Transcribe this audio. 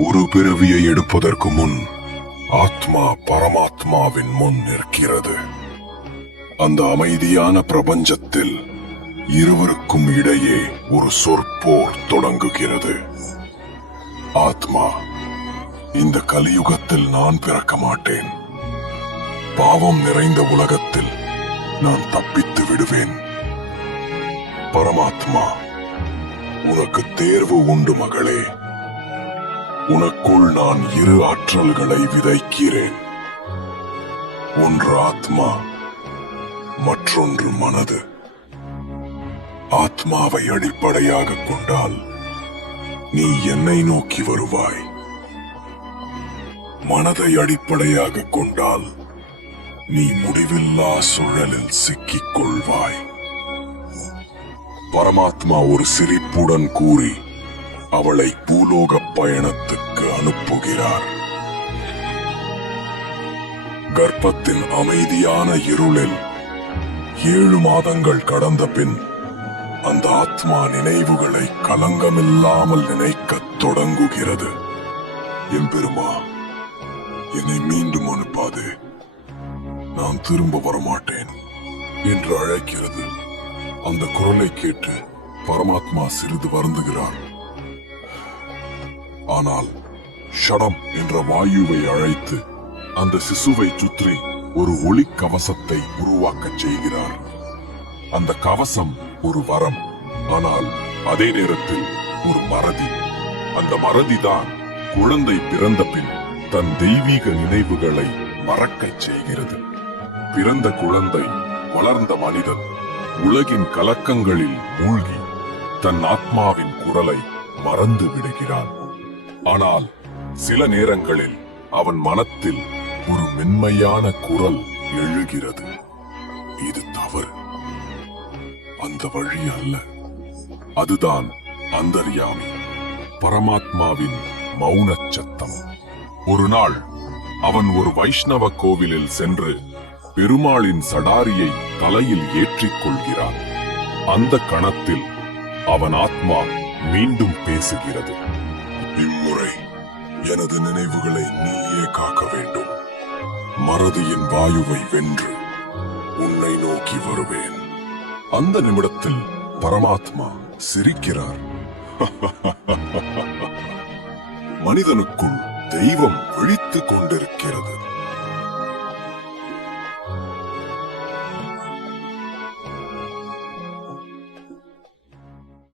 ஒரு பிறவியை எடுப்பதற்கு முன் ஆத்மா பரமாத்மாவின் முன் நிற்கிறது. அந்த அமைதியான பிரபஞ்சத்தில் இருவருக்கும் இடையே ஒரு சொற்போர் தொடங்குகிறது. ஆத்மா, இந்த கலியுகத்தில் நான் பிறக்க மாட்டேன். பாவம் நிறைந்த உலகத்தில் நான் தப்பித்து விடுவேன். பரமாத்மா, உனக்கு தேர்வு உண்டு மகளே. உனக்குள் நான் இரு ஆற்றல்களை விதைக்கிறேன். ஒன்று ஆத்மா, மற்றொன்று மனது. ஆத்மாவை அடிப்படையாக கொண்டால் நீ என்னை நோக்கி வருவாய். மனதை அடிப்படையாக கொண்டால் நீ முடிவில்லா சுழலில் சிக்கிக் கொள்வாய். பரமாத்மா ஒரு சிரிப்புடன் கூறி அவளை பூலோக பயணத்துக்கு அனுப்புகிறார். கர்ப்பத்தின் அமைதியான இருளில் 7 மாதங்கள் கடந்த பின் அந்த ஆத்மா நினைவுகளை கலங்கமில்லாமல் நினைக்கத் தொடங்குகிறது. எம்பெருமா, என்னை மீண்டும் அனுப்பாதே, நான் திரும்ப வரமாட்டேன் என்று அழைக்கிறது. அந்த குரலை கேட்டு பரமாத்மா சிறிது வருந்துகிறார். ஆனால் ஷடம் என்ற வாயுவை அழைத்து அந்த சிசுவை சுற்றி ஒரு ஒளி கவசத்தை உருவாக்கச் செய்கிறார். அந்த கவசம் ஒரு வரம், ஆனால் அதே நேரத்தில் ஒரு மறதி. அந்த மறதிதான் குழந்தை பிறந்த பின் தன் தெய்வீக நினைவுகளை மறக்கச் செய்கிறது. பிறந்த குழந்தை வளர்ந்த மனிதன் உலகின் கலக்கங்களில் மூழ்கி தன் ஆத்மாவின் குரலை மறந்து விடுகிறான். ஆனால் சில நேரங்களில் அவன் மனத்தில் ஒரு மென்மையான குரல் எழுகிறது. இது தவறு, அந்த வழி அல்ல. அதுதான் அந்தர்யாமி, பரமாத்மாவின் மௌனச் சத்தம். ஒரு நாள் அவன் ஒரு வைஷ்ணவ கோவிலில் சென்று பெருமாளின் சடாரியை தலையில் ஏற்றிக் கொள்கிறான். அந்த கணத்தில் அவன் ஆத்மா மீண்டும் பேசுகிறது. இம்முறை எனது நினைவுகளை நீயே காக்க வேண்டும். மறதியின் வாயுவை வென்று உன்னை நோக்கி வருவேன். அந்த நிமிடத்தில் பரமாத்மா சிரிக்கிறார். மனிதனுக்குள் தெய்வம் விழித்துக் கொண்டிருக்கிறது.